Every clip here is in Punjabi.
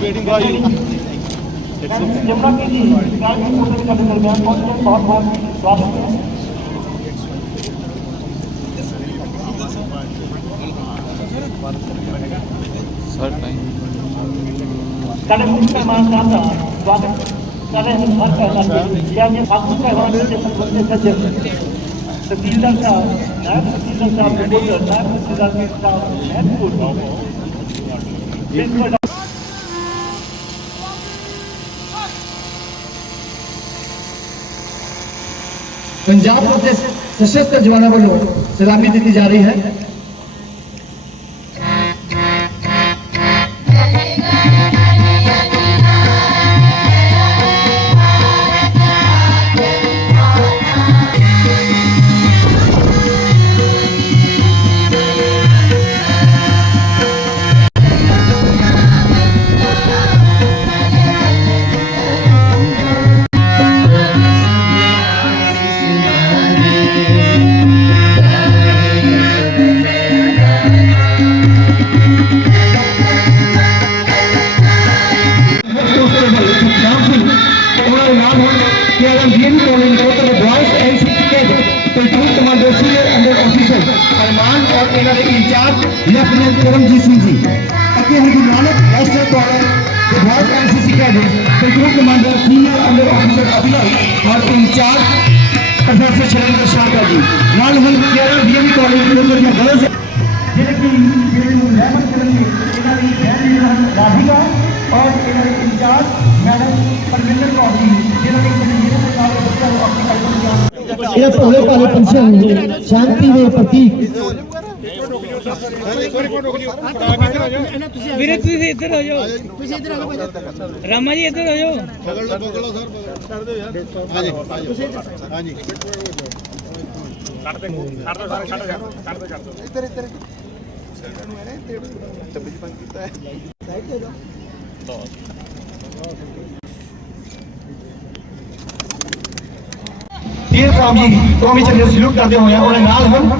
ਵੇਟਿੰਗ ਕਰਾਈ ਜਮਨਾ ਕੇ ਜੀ? ਪ੍ਰਾਈਮ ਮਿਨਿਸਟਰ ਦੇ ਦਰਮਿਆਨ ਪਹੁੰਚਣ ਬਹੁਤ ਬਹੁਤ ਸਵਾਗਤ ਹੈ। ਸਰ ਟਾਈਮ ਸਾਡੇ ਮੁੱਖ ਮਹਿਮਾਨ ਸਾਹਿਬ ਦਾ ਸਵਾਗਤ ਕਰ ਰਹੇ ਹਨ ਹਰ ਪਹਿਲਾਂ ਜਿਵੇਂ ਫਾਕੂਸ ਮਹਿਮਾਨ ਦੇ ਸੰਬੰਧ ਵਿੱਚ ਸੱਜਣ ਤਹਿਸੀਲਦਾਰ ਸਾਹਿਬ, ਨਾਇਬ ਤਹਿਸੀਲਦਾਰ ਸਾਹਿਬ ਦੇ ਕੋਲ ਨਾਇਬ ਤਹਿਸੀਲਦਾਰ ਸਾਹਿਬ ਮਹਿਤਪੁਰ ਜਿਸ ਕੋਲ ਪੰਜਾਬ ਪੁਲਿਸ ਦੇ ਸਸ਼ਸਤਰ ਜਵਾਨਾਂ ਵੱਲੋਂ ਸਲਾਮੀ ਦਿੱਤੀ ਜਾ ਰਹੀ ਹੈ। ਆਫੀਸਰ ਅਰਮਾਨ ਔਰ ਇਹਨਾਂ ਦੇ ਇੰਚਾਰਜ ਲੈਫਟੀਨੈਂਟ ਕਰਮਜੀਤ ਸਿੰਘ ਜੀ ਅਤੇ ਹਰੀ ਗੁਰੂ ਨਾਨਕ ਨੈਸ਼ਨਲ ਕਾਲਜ ਦੇ boys NCC cadet platoon commander senior under officer Abhinav ਔਰ ਇੰਚਾਰਜ ਪ੍ਰੋਫੈਸਰ ਸ਼ਰੇਂਦਰ ਸ਼ਾਹ ਜੀ ਨਾਲ ਹੁਣ ਕੇਐਲਐਮ ਬੀਐਨ ਕਾਲਜ ਕੋਤਰ ਦੀਆਂ ਗਰਲਸ ਜਿਹੜੇ ਕਿ ਜਿਹੜੇ ਨੂੰ ਰਹਿਮਤ ਕਰਨਗੇ ਇਹਨਾਂ ਦੀ ਬਹਿਨ ਜਿਹੜਾ ਰਾਧਿਕਾ ਔਰ ਇਹਨਾਂ ਦੇ ਇੰਚਾਰਜ ਮੈਡਮ ਪਰਮਿੰਦਰ ਕੌਰ ਜੀ ਜਿਹਨਾਂ ਨੇ ਜਿਹੜੇ ਦੇ ਨਾਲ ਬੱਚਿਆਂ ਨੂੰ ਆਪਣੀ ਕਲਪਨਾ ਇਹ ਭੋਲੇ ਭਾਲੇ ਪੰਛੀਆਂ ਨੂੰ ਸ਼ਾਂਤੀ ਦੇ ਪ੍ਰਤੀਕ। ਵੀਰੇ ਤੁਸੀਂ ਇੱਧਰ ਹੋ ਜਾਓ ਤੁਸੀਂ ਇੱਧਰ ਆ ਜਾਓ। ਰਾਮਾ ਜੀ ਇੱਧਰ ਹੋ ਜਾਓ। ਬਗਲ ਲਓ ਬਗਲ ਲਓ ਸਰ ਛੱਡ ਦਿਓ ਯਾਰ ਹਾਂਜੀ। ਹਾਂਜੀ ਹਾਂਜੀ ਇਹ ਕਾਮ ਜੀ ਕੌਮੀ ਝੰਡੇ ਸਲੂਟ ਕਰਦੇ ਹੋਏ ਆ, ਉਹਦੇ ਨਾਲ ਹਨ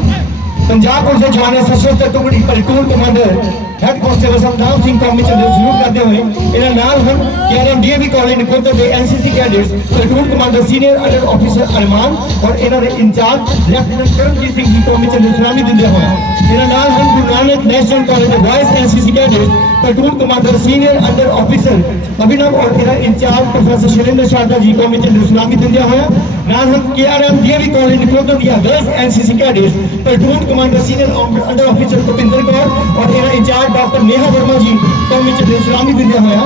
ਪੰਜਾਬ ਪੁਲਿਸ ਦੇ ਜਵਾਨੇ ਸਸ਼ਸਤਰ ਟੁਕੜੀ platoon commander head constable Sandam Singh ਕੌਮੀ ਝੰਡੇ ਸਲੂਟ ਕਰਦੇ ਹੋਏ ਇਹਨਾਂ ਨਾਲ ਹਨ ਕੇਆਰਐਮ ਡੀਏਵੀ ਕਾਲਜ ਨਿਕੋਤਰ ਦੇ NCC cadets platoon commander senior under officer Arman ਔਰ ਇਹਨਾਂ ਦੇ ਇੰਚਾਰਜ ਲੈਫਟੀਨੈਂਟ ਕਰਮਜੀਤ ਸਿੰਘ ਜੀ ਕੌਮੀ ਝੰਡੇ ਸਲਾਮੀ ਦਿੰਦੇ ਹੋਏ ਇਹਨਾਂ ਨਾਲ ਹਨ ਗੁਰੂ ਨਾਨਕ ਨੈਸ਼ਨਲ ਕਾਲਜ ਦੇ boys NCC cadets platoon commander senior under officer Abhinav ਔਰ ਇਹਨਾਂ ਇੰਚਾਰਜ ਪ੍ਰੋਫੈਸਰ ਸ਼ਿਰਿੰਦਰ ਸ਼ਾਰਦਾ ਜੀ ਕੌਮੀ ਝੰਡੇ ਸਲਾਮੀ ਦਿੰਦੇ ਹੋਏ ਨਾਲ ਹਨ ਕੇਆਰਐਮ ਡੀਏਵੀ ਕਾਲਜ ਨਿਕੋਤਰ ਦੀਆਂ girls NCC cadets platoon commander senior under officer Bhupinder Kaur ਔਰ ਇਹਨਾਂ ਇੰਚਾਰਜ ਡਾਕਟਰ ਨੇਹਾ ਵਰਮਾ ਜੀ ਕੌਮੀ ਝੰਡੇ ਸਲਾਮੀ ਦਿੰਦੇ ਹੋਏ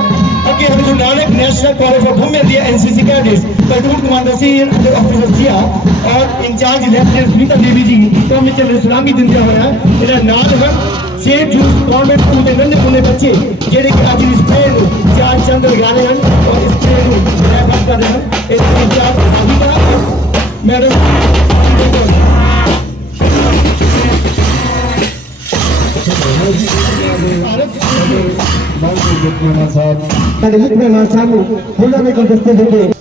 ਅੱਗੇ ਹਨ Guru Nanak national college of women ਦੀਆਂ NCC cadets platoon commander senior under officer Jiya ਔਰ ਇੰਚਾਰਜ ਲੈਫਟੀਨੈਂਟ ਸੁਨੀਤਾ ਦੇਵੀ ਜੀ ਕੌਮੀ ਝੰਡੇ ਸਲਾਮੀ ਦਿੰਦੇ ਹੋਏ ਇਹਨਾਂ ਨਾਲ ਹਨ ਸੇਫ ਜੂਸ ਗਵਰਨਮੈਂਟ ਸਕੂਲ ਦੇ ਨੰਨੇ ਮੁੰਨੇ ਬੱਚੇ, ਜਿਹੜੇ ਕਿ ਅੱਜ ਇਸ ਸਪਰੇ ਨੂੰ ਚਾਰ ਚੰਦ ਲਗਾ ਰਹੇ ਹਨ ਔਰ ਇਸ ਸਪਰੇ ਨੂੰ ਲੈ ਬਾਤ ਕਰ ਰਹੇ ਹਨ। ਇਸ ਦੀ ਚਾਰ ਸਾਧਿਕਾ ਮੈਡਮ, ਸਾਡੇ ਮੁੱਖ ਮਹਿਮਾਨ ਸਾਹਿਬ ਨੂੰ ਫੁੱਲਾਂ ਦੇ ਗੁਲਦਸਤੇ ਦੇ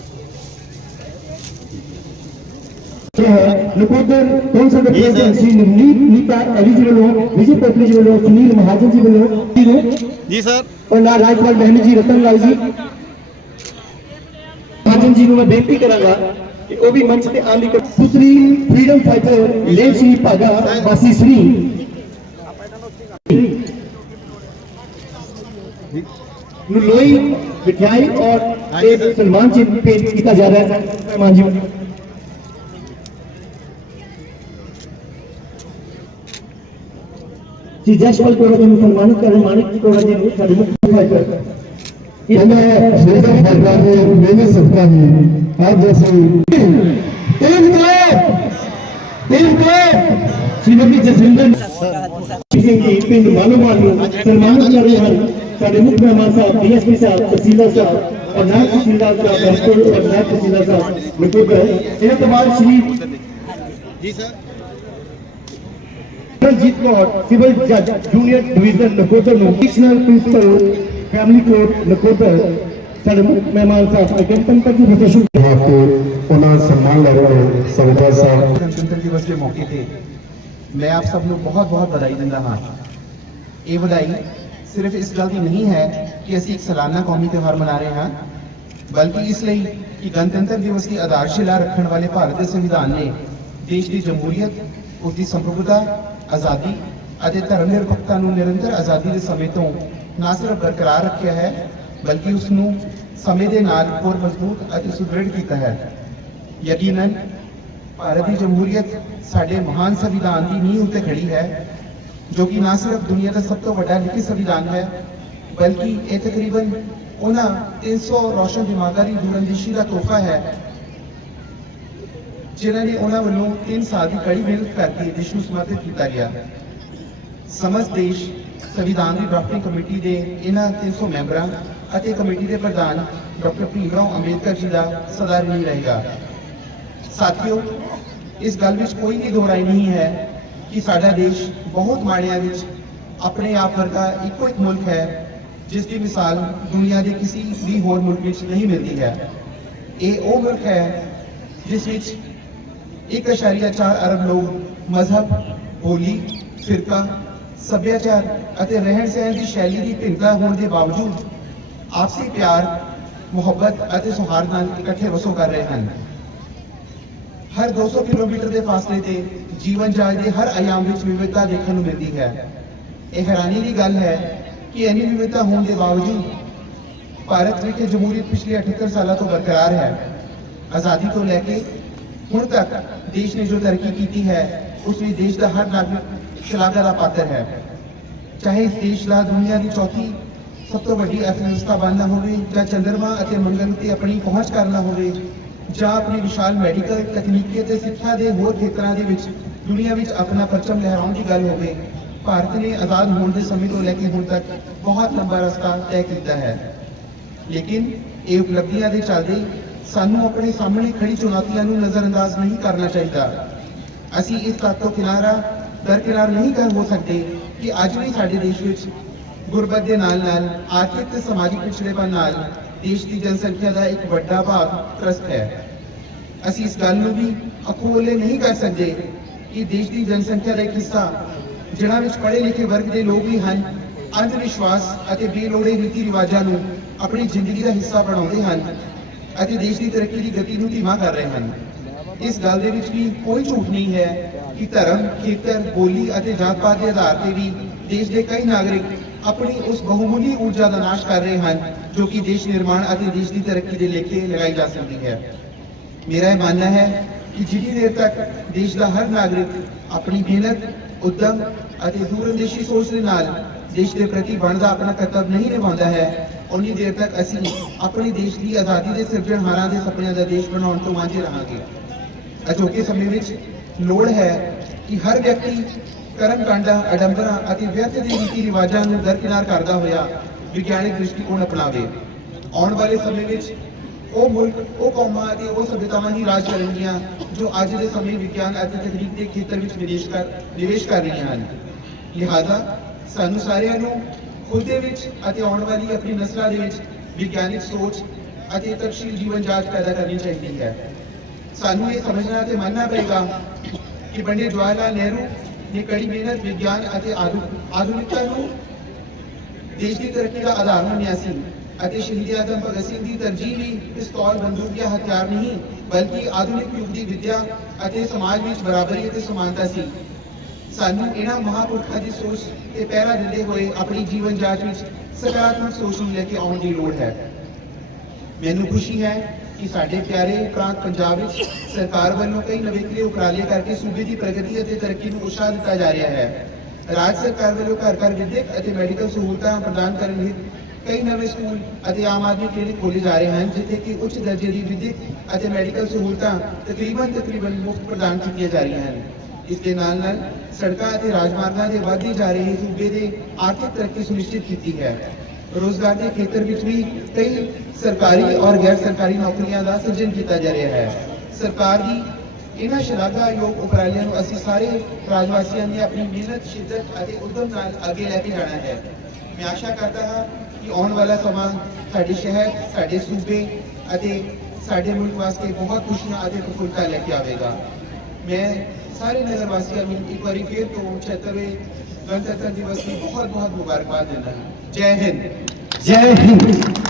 नकोदर कौन सा प्रेसिडेंट श्री नीता एलिजिबल हो विजय एलिजिबल हो सुनील महाजन जी बने हो जी सर और ना राजपाल बहनी जी रतन लाल जी महाजन जी ਨੂੰ ਮੈਂ ਬੇਨਤੀ ਕਰਾਂਗਾ ਕਿ ਉਹ ਵੀ ਮੰਚ ਤੇ ਆਉਣ ਦੀ ਪੁਤਰੀ ਫਰੀडम ਫਾਈਟਰ ਲੇਖ ਸ਼੍ਰੀ ਭਾਗਾ ਵਾਸੀ ਸ੍ਰੀ ਨੂੰ ਲੋਈ ਵਿਖਾਈ ਔਰ ਇਹ ਸਨਮਾਨ ਚਿੰਨ੍ਹ ਪੇਸ਼ ਕੀਤਾ ਜਾ ਰਿਹਾ ਹੈ ਸਨਮਾਨ ਜੀ श्री जयशपाल को जो सम्मानित कर मानिक जी को जो सम्मानित कर मैं श्रीधर सरकार ने मैंने सबका ने आप जैसे तीन दो तीन दो श्रीमती जसविंदर किसी की पिंड मालूम मालूम सम्मान कर रहे हैं सारे मुख्य मेहमान साहब डीएसपी साहब तहसीलदार साहब और नायब तहसीलदार साहब और नायब तहसीलदार साहब मृत्यु कर इन तमाम श्री जी सर نہیں ہے کہ قومی تہار منا رہے اس لیے کہ گنتنت دس کی آدھار نے دیش کی جمہوریت اس کی ਨੇ ਦੇਸ਼ ਦੀ ਜਮਹੂਰੀਅਤ ਉਸ ਦੀ ਸੰਪਰਭੂਤਾ ਆਜ਼ਾਦੀ ਅਤੇ ਧਰਮ ਨਿਰਪੱਖਤਾ ਨੂੰ ਨਿਰੰਤਰ ਆਜ਼ਾਦੀ ਦੇ ਸਮੇਂ ਤੋਂ ਨਾ ਸਿਰਫ ਬਰਕਰਾਰ ਰੱਖਿਆ ਹੈ ਬਲਕਿ ਉਸ ਨੂੰ ਸਮੇਂ ਦੇ ਨਾਲ ਹੋਰ ਮਜ਼ਬੂਤ ਅਤੇ ਸੁਦ੍ਰਿੜ ਕੀਤਾ ਹੈ ਯਕੀਨਨ ਭਾਰਤ ਦੀ ਜਮਹੂਰੀਅਤ ਸਾਡੇ ਮਹਾਨ ਸੰਵਿਧਾਨ ਦੀ ਨੀਂਹ ਉੱਤੇ ਖੜੀ ਹੈ ਜੋ ਕਿ ਨਾ ਸਿਰਫ ਦੁਨੀਆ ਦਾ ਸਭ ਤੋਂ ਵੱਡਾ ਲਿਖਿਤ ਸੰਵਿਧਾਨ ਹੈ ਬਲਕਿ ਇਹ ਤਕਰੀਬਨ ਉਹਨਾਂ 300 ਰੋਸ਼ਨ ਦਿਮਾਗਾਂ ਦੀ ਦੂਰਅੰਦੇਸ਼ੀ ਦਾ ਤੋਹਫਾ ਹੈ ਜਿਨ੍ਹਾਂ ਨੇ ਉਹਨਾਂ ਵੱਲੋਂ 3 ਸਾਲ ਦੀ ਕੜੀ ਮਿਹਨਤ ਕਰਕੇ ਦੇਸ਼ ਨੂੰ ਸਮਰਪਿਤ ਕੀਤਾ ਗਿਆ ਸਮਝ ਦੇਸ਼ ਸੰਵਿਧਾਨ ਦੀ ਡਰਾਫਟਿੰਗ ਕਮੇਟੀ ਦੇ ਇਹਨਾਂ 300 ਮੈਂਬਰਾਂ ਅਤੇ ਕਮੇਟੀ ਦੇ ਪ੍ਰਧਾਨ ਡਾਕਟਰ ਭੀਮਰਾਓ ਅੰਬੇਦਕਰ ਜੀ ਦਾ ਸਦਾ ਰਿਣੀ ਰਹੇਗਾ। ਸਾਥੀਓ, ਇਸ ਗੱਲ ਵਿੱਚ ਕੋਈ ਵੀ ਦੋਰਾਈ ਨਹੀਂ ਹੈ ਕਿ ਸਾਡਾ ਦੇਸ਼ ਬਹੁਤ ਮਾੜਿਆਂ ਵਿੱਚ ਆਪਣੇ ਆਪ ਵਰਗਾ ਇੱਕੋ ਇੱਕ ਮੁਲਕ ਹੈ, ਜਿਸ ਦੀ ਮਿਸਾਲ ਦੁਨੀਆ ਦੇ ਕਿਸੇ ਵੀ ਹੋਰ ਮੁਲਕ ਵਿੱਚ ਨਹੀਂ ਮਿਲਦੀ ਹੈ। ਇਹ ਉਹ ਮੁਲਕ ਹੈ, ਜਿਸ ਵਿੱਚ 1.4 ਅਰਬ ਲੋਕ, ਮਜ਼ਹਬ, ਬੋਲੀ, ਫਿਰਕਾ, ਸੱਭਿਆਚਾਰ ਅਤੇ ਰਹਿਣ ਸਹਿਣ ਦੀ ਸ਼ੈਲੀ ਦੀ ਭਿੰਨਤਾ ਹੋਣ ਦੇ ਬਾਵਜੂਦ ਆਪਸੀ ਪਿਆਰ, ਮੁਹੱਬਤ ਅਤੇ ਸੌਹਾਰਦ ਨਾਲ ਇਕੱਠੇ ਵਸੋਂ ਕਰ ਰਹੇ ਹਨ। ਹਰ 200 ਕਿਲੋਮੀਟਰ ਦੇ ਫਾਸਲੇ ਤੇ ਜੀਵਨ ਜਾਚ ਦੇ ਹਰ ਆਯਾਮ ਵਿੱਚ ਵਿਵਿਧਤਾ ਦੇਖਣ ਨੂੰ ਮਿਲਦੀ ਹੈ। ਇਹ ਹੈਰਾਨੀ ਦੀ ਗੱਲ ਹੈ ਕਿ ਇੰਨੀ ਵਿਵਿਧਤਾ ਹੋਣ ਦੇ ਬਾਵਜੂਦ ਭਾਰਤ ਵਿੱਚ ਜਮਹੂਰੀਅਤ ਪਿਛਲੇ 78 ਸਾਲਾਂ ਤੋਂ ਬਰਕਰਾਰ ਹੈ। ਆਜ਼ਾਦੀ ਤੋਂ ਲੈ ਕੇ ਹੁਣ ਤੱਕ ਦੇਸ਼ ਨੇ ਜੋ ਤਰੱਕੀ ਕੀਤੀ ਹੈ, ਉਸ ਵਿੱਚ ਦੇਸ਼ ਦਾ ਹਰ ਨਾਗਰਿਕ ਸ਼ਲਾਘਾ ਦਾ ਪਾਤਰ ਹੈ। ਚਾਹੇ ਇਸ ਦੇਸ਼ ਦਾ ਦੁਨੀਆ ਦੀ ਚੌਥੀ ਸਭ ਤੋਂ ਵੱਡੀ ਅਰਥਵਿਵਸਥਾ ਬਣਨਾ ਹੋਵੇ ਜਾਂ ਚੰਦਰਮਾ ਅਤੇ ਮੰਗਲ 'ਤੇ ਆਪਣੀ ਪਹੁੰਚ ਕਰਨਾ ਹੋਵੇ, ਜਾਂ ਆਪਣੀ ਵਿਸ਼ਾਲ ਮੈਡੀਕਲ ਤਕਨੀਕੀ ਅਤੇ ਸਿੱਖਿਆ ਦੇ ਹੋਰ ਖੇਤਰਾਂ ਦੇ ਵਿੱਚ ਦੁਨੀਆ ਵਿੱਚ ਆਪਣਾ ਪਰਚਮ ਲਹਿਰਾਉਣ ਦੀ ਗੱਲ ਹੋਵੇ, ਭਾਰਤ ਨੇ ਆਜ਼ਾਦ ਹੋਣ ਦੇ ਸਮੇਂ ਤੋਂ ਲੈ ਕੇ ਹੁਣ ਤੱਕ ਬਹੁਤ ਲੰਬਾ ਰਸਤਾ ਤੈਅ ਕੀਤਾ ਹੈ। ਲੇਕਿਨ ਇਹ ਉਪਲਬਧੀਆਂ ਦੇ ਚੱਲਦੇ ਸਾਨੂੰ ਆਪਣੇ ਸਾਹਮਣੇ ਖੜੀ ਚੁਣੌਤੀਆਂ ਨੂੰ ਨਜ਼ਰਅੰਦਾਜ਼ ਨਹੀਂ ਕਰਨਾ ਚਾਹੀਦਾ। ਅਸੀਂ ਇਸ ਤੱਤ ਤੋਂ ਕਿਨਾਰਾ, ਦਰਕਿਨਾਰ ਨਹੀਂ ਕਰ ਹੋ ਸਕਦੇ ਕਿ ਅੱਜ ਵੀ ਸਾਡੇ ਦੇਸ਼ ਵਿੱਚ ਗੁਰਬਤ ਦੇ ਨਾਲ ਨਾਲ ਆਰਥਿਕ ਤੇ ਸਮਾਜਿਕ ਪਿਛੜੇਪਨ ਨਾਲ ਦੇਸ਼ ਦੀ ਜਨਸੰਖਿਆ ਦਾ ਇੱਕ ਵੱਡਾ ਭਾਗ ਤ੍ਰਸਤ ਹੈ। ਅਸੀਂ ਇਸ ਗੱਲ ਨੂੰ ਵੀ ਅਕੂਲੇ ਨਹੀਂ ਕਰ ਸਕਦੇ ਕਿ ਦੇਸ਼ ਦੀ ਜਨਸੰਖਿਆ ਦਾ ਇੱਕ ਹਿੱਸਾ, ਜਿਨ੍ਹਾਂ ਵਿੱਚ ਪੜ੍ਹੇ ਲਿਖੇ ਵਰਗ ਦੇ ਲੋਕ ਵੀ ਹਨ ਅੰਧ ਵਿਸ਼ਵਾਸ ਅਤੇ ਬੇਲੋੜੇ ਰੀਤੀ ਰਿਵਾਜਾਂ ਨੂੰ ਆਪਣੀ ਜ਼ਿੰਦਗੀ ਦਾ ਹਿੱਸਾ ਬਣਾਉਂਦੇ ਹਨ। ਅਤੇ ਦੇਸ਼ ਦੀ ਤਰੱਕੀ ਦੀ ਗਤੀ ਨੂੰ ਧੀਮਾ ਕਰ ਰਹੇ ਹਨ। ਇਸ ਗੱਲ ਦੇ ਵਿੱਚ ਵੀ ਕੋਈ ਝੂਠ ਨਹੀਂ ਹੈ ਕਿ ਧਰਮ, ਖੇਤਰ, ਬੋਲੀ ਅਤੇ ਜਾਤ-ਪਾਤ ਦੇ ਆਧਾਰ ਤੇ ਵੀ ਦੇਸ਼ ਦੇ ਕਈ ਨਾਗਰਿਕ ਆਪਣੀ ਉਸ ਬਹੁਮੁੱਲੀ ਊਰਜਾ ਦਾ ਨਾਸ਼ ਕਰ ਰਹੇ ਹਨ, ਜੋ ਕਿ ਦੇਸ਼ ਨਿਰਮਾਣ ਅਤੇ ਦੇਸ਼ ਦੀ ਤਰੱਕੀ ਦੇ ਲੇਖੇ ਲਗਾਈ ਜਾ ਸਕਦੀ ਹੈ। ਮੇਰਾ ਇਹ ਮੰਨਣਾ ਹੈ ਕਿ ਜਿੰਨੀ ਦੇਰ ਤੱਕ ਦੇਸ਼ ਦਾ ਹਰ ਨਾਗਰਿਕ ਆਪਣੀ ਮਿਹਨਤ, ਉਦਮ ਅਤੇ ਦੂਰਅੰਦੇਸ਼ੀ ਸੋਚ ਦੇ ਨਾਲ ਦੇਸ਼ ਦੇ ਪ੍ਰਤੀ ਬਣਦਾ ਆਪਣਾ ਕਰਤੱਵ ਨਹੀਂ ਨਿਭਾਉਂਦਾ ਹੈ ਉਨੀ ਦੇਰ ਤੱਕ ਅਸੀਂ ਆਪਣੇ ਦੇਸ਼ ਦੀ ਆਜ਼ਾਦੀ ਦੇ ਸਿਰਜਣਹਾਰਾਂ ਦੇ ਸੁਪਨਿਆਂ ਦਾ ਦੇਸ਼ ਬਣਾਉਣ ਤੋਂ ਵਾਂਝੇ ਰਹਾਂਗੇ ਅਜੋਕੇ ਸਮੇਂ ਵਿੱਚ ਲੋੜ ਹੈ ਕਿ ਹਰ ਵਿਅਕਤੀ ਕਰਮ ਕਾਂਡਾਂ ਅਡੰਬਰਾਂ ਅਤੇ ਵਿਅਰਥ ਦੇ ਰੀਤੀ ਰਿਵਾਜਾਂ ਨੂੰ ਦਰਕਿਨਾਰ ਕਰਦਾ ਹੋਇਆ ਵਿਗਿਆਨਕ ਦ੍ਰਿਸ਼ਟੀਕੋਣ ਅਪਣਾਵੇ ਆਉਣ ਵਾਲੇ ਸਮੇਂ ਵਿੱਚ ਉਹ ਮੁਲਕ ਉਹ ਕੌਮਾਂ ਅਤੇ ਉਹ ਸਭਿਅਤਾਵਾਂ ਹੀ ਰਾਜ ਕਰਨਗੀਆਂ ਜੋ ਅੱਜ ਦੇ ਸਮੇਂ ਵਿਗਿਆਨ ਅਤੇ ਤਕਨੀਕ ਦੇ ਖੇਤਰ ਵਿੱਚ ਨਿਵੇਸ਼ ਕਰ ਨਿਵੇਸ਼ ਕਰ ਰਹੀਆਂ ਹਨ ਲਿਹਾਜ਼ਾ ਸਾਨੂੰ ਸਾਰਿਆਂ ਨੂੰ ਖੁਦ ਦੇ ਵਿੱਚ ਅਤੇ ਆਉਣ ਵਾਲੀ ਆਪਣੀ ਨਸਲਾਂ ਦੇ ਵਿੱਚ ਵਿਗਿਆਨਿਕ ਸੋਚ ਅਤੇ ਤਕਸ਼ੀਲ ਜੀਵਨ ਜਾਂਚ ਪੈਦਾ ਕਰਨੀ ਚਾਹੀਦੀ ਹੈ। ਸਾਨੂੰ ਇਹ ਸਮਝਣਾ ਤੇ ਮੰਨਣਾ ਪਏਗਾ ਕਿ ਪੰਡਿਤ ਜਵਾਹਰ ਲਾਲ ਨਹਿਰੂ ਨੇ ਕੜੀ ਮਿਹਨਤ, ਵਿਗਿਆਨ ਅਤੇ ਆਧੁ- ਆਧੁਨਿਕਤਾ ਨੂੰ ਦੇਸ਼ ਦੀ ਤਰੱਕੀ ਦਾ ਆਧਾਰ ਮੰਨਿਆ ਸੀ ਅਤੇ ਸ਼ਹੀਦ ਆਜ਼ਮ ਭਗਤ ਸਿੰਘ ਦੀ ਤਰਜੀਹ ਵੀ ਪਿਸਤੌਲ ਬੰਦੂਕ ਜਾਂ ਹਥਿਆਰ ਨਹੀਂ, ਬਲਕਿ ਆਧੁਨਿਕ ਯੁੱਗ ਦੀ ਵਿਦਿਆ ਅਤੇ ਸਮਾਜ ਵਿੱਚ ਬਰਾਬਰੀ ਅਤੇ ਸਮਾਨਤਾ ਸੀ। ਸਾਨੂੰ ਇਹਨਾਂ ਮਹਾਂਪੁਰਖਾਂ ਦੀ ਸੋਚ ਤੇ ਪਹਿਰਾ ਦਿੰਦੇ ਹੋਏ ਆਪਣੀ ਜੀਵਨ ਜਾਂਚ ਵਿੱਚ ਸਕਾਰਾਤਮਕ ਸੋਚ ਨੂੰ ਲੈ ਕੇ ਆਉਣ ਦੀ ਲੋੜ ਹੈ। ਮੈਨੂੰ ਖੁਸ਼ੀ ਹੈ ਕਿ ਸਾਡੇ ਪਿਆਰੇ ਪ੍ਰਾਂਤ ਪੰਜਾਬ ਵਿੱਚ ਸਰਕਾਰ ਵੱਲੋਂ ਕਈ ਨਵੇਕਲੇ ਉਪਰਾਲੇ ਕਰਕੇ ਸੂਬੇ ਦੀ ਪ੍ਰਗਤੀ ਅਤੇ ਤਰੱਕੀ ਨੂੰ ਉਤਸ਼ਾਹ ਦਿੱਤਾ ਜਾ ਰਿਹਾ ਹੈ। ਰਾਜ ਸਰਕਾਰ ਵੱਲੋਂ ਘਰ ਘਰ ਵਿਦਿਅਕ ਅਤੇ ਮੈਡੀਕਲ ਸਹੂਲਤਾਂ ਪ੍ਰਦਾਨ ਕਰਨ ਲਈ ਕਈ ਨਵੇਂ ਸਕੂਲ ਅਤੇ ਆਮ ਆਦਮੀ ਕਲੀਨਿਕ ਖੋਲ੍ਹੇ ਜਾ ਰਹੇ ਹਨ, ਜਿੱਥੇ ਕਿ ਉੱਚ ਦਰਜੇ ਦੀ ਵਿਦਿਅਕ ਅਤੇ ਮੈਡੀਕਲ ਸਹੂਲਤਾਂ ਤਕਰੀਬਨ ਤਕਰੀਬਨ ਮੁਫਤ ਪ੍ਰਦਾਨ ਕੀਤੀਆਂ ਜਾ ਰਹੀਆਂ ਹਨ। ਇਸ ਦੇ ਨਾਲ ਨਾਲ ਸੜਕਾਂ ਅਤੇ ਰਾਜਮਾਰਗਾਂ ਦੇ ਵਧਦੀ ਜਾ ਰਹੀ ਸੂਬੇ ਦੇ ਆਰਥਿਕ ਤਰੱਕੀ ਸੁਨਿਸ਼ਚਿਤ ਕੀਤੀ ਹੈ। ਰੋਜ਼ਗਾਰ ਦੇ ਖੇਤਰ ਵਿੱਚ ਵੀ ਕਈ ਸਰਕਾਰੀ ਔਰ ਗੈਰ ਸਰਕਾਰੀ ਨੌਕਰੀਆਂ ਦਾ ਸਿਰਜਣ ਕੀਤਾ ਜਾ ਰਿਹਾ ਹੈ। ਸਰਕਾਰ ਦੀ ਇਹਨਾਂ ਸ਼ਲਾਘਾਯੋਗ ਉਪਰਾਲਿਆਂ ਨੂੰ ਅਸੀਂ ਸਾਰੇ ਰਾਜਵਾਸੀਆਂ ਦੀ ਆਪਣੀ ਮਿਹਨਤ, ਸ਼ਿੱਦਤ ਅਤੇ ਉਦਮ ਨਾਲ ਅੱਗੇ ਲੈ ਕੇ ਜਾਣਾ ਹੈ। ਮੈਂ ਆਸ਼ਾ ਕਰਦਾ ਹਾਂ ਕਿ ਆਉਣ ਵਾਲਾ ਸਮਾਂ ਸਾਡੇ ਸ਼ਹਿਰ, ਸਾਡੇ ਸੂਬੇ ਅਤੇ ਸਾਡੇ ਮੁਲਕ ਵਾਸਤੇ ਬਹੁਤ ਖੁਸ਼ੀਆਂ ਅਤੇ ਪ੍ਰਫੁੱਲਤਾ ਲੈ ਕੇ ਆਵੇਗਾ। ਮੈਂ ਸਾਰੇ ਨਗਰ ਵਾਸੀਆਂ ਨੂੰ ਇੱਕ ਵਾਰੀ ਫਿਰ ਤੋਂ 76ਵੇਂ ਗਣਤੰਤਰ ਦਿਵਸ ਦੀ ਬਹੁਤ ਬਹੁਤ ਮੁਬਾਰਕਬਾਦ ਦਿੰਦਾ ਹਾਂ। ਜੈ ਹਿੰਦ। ਜੈ ਹਿੰਦ।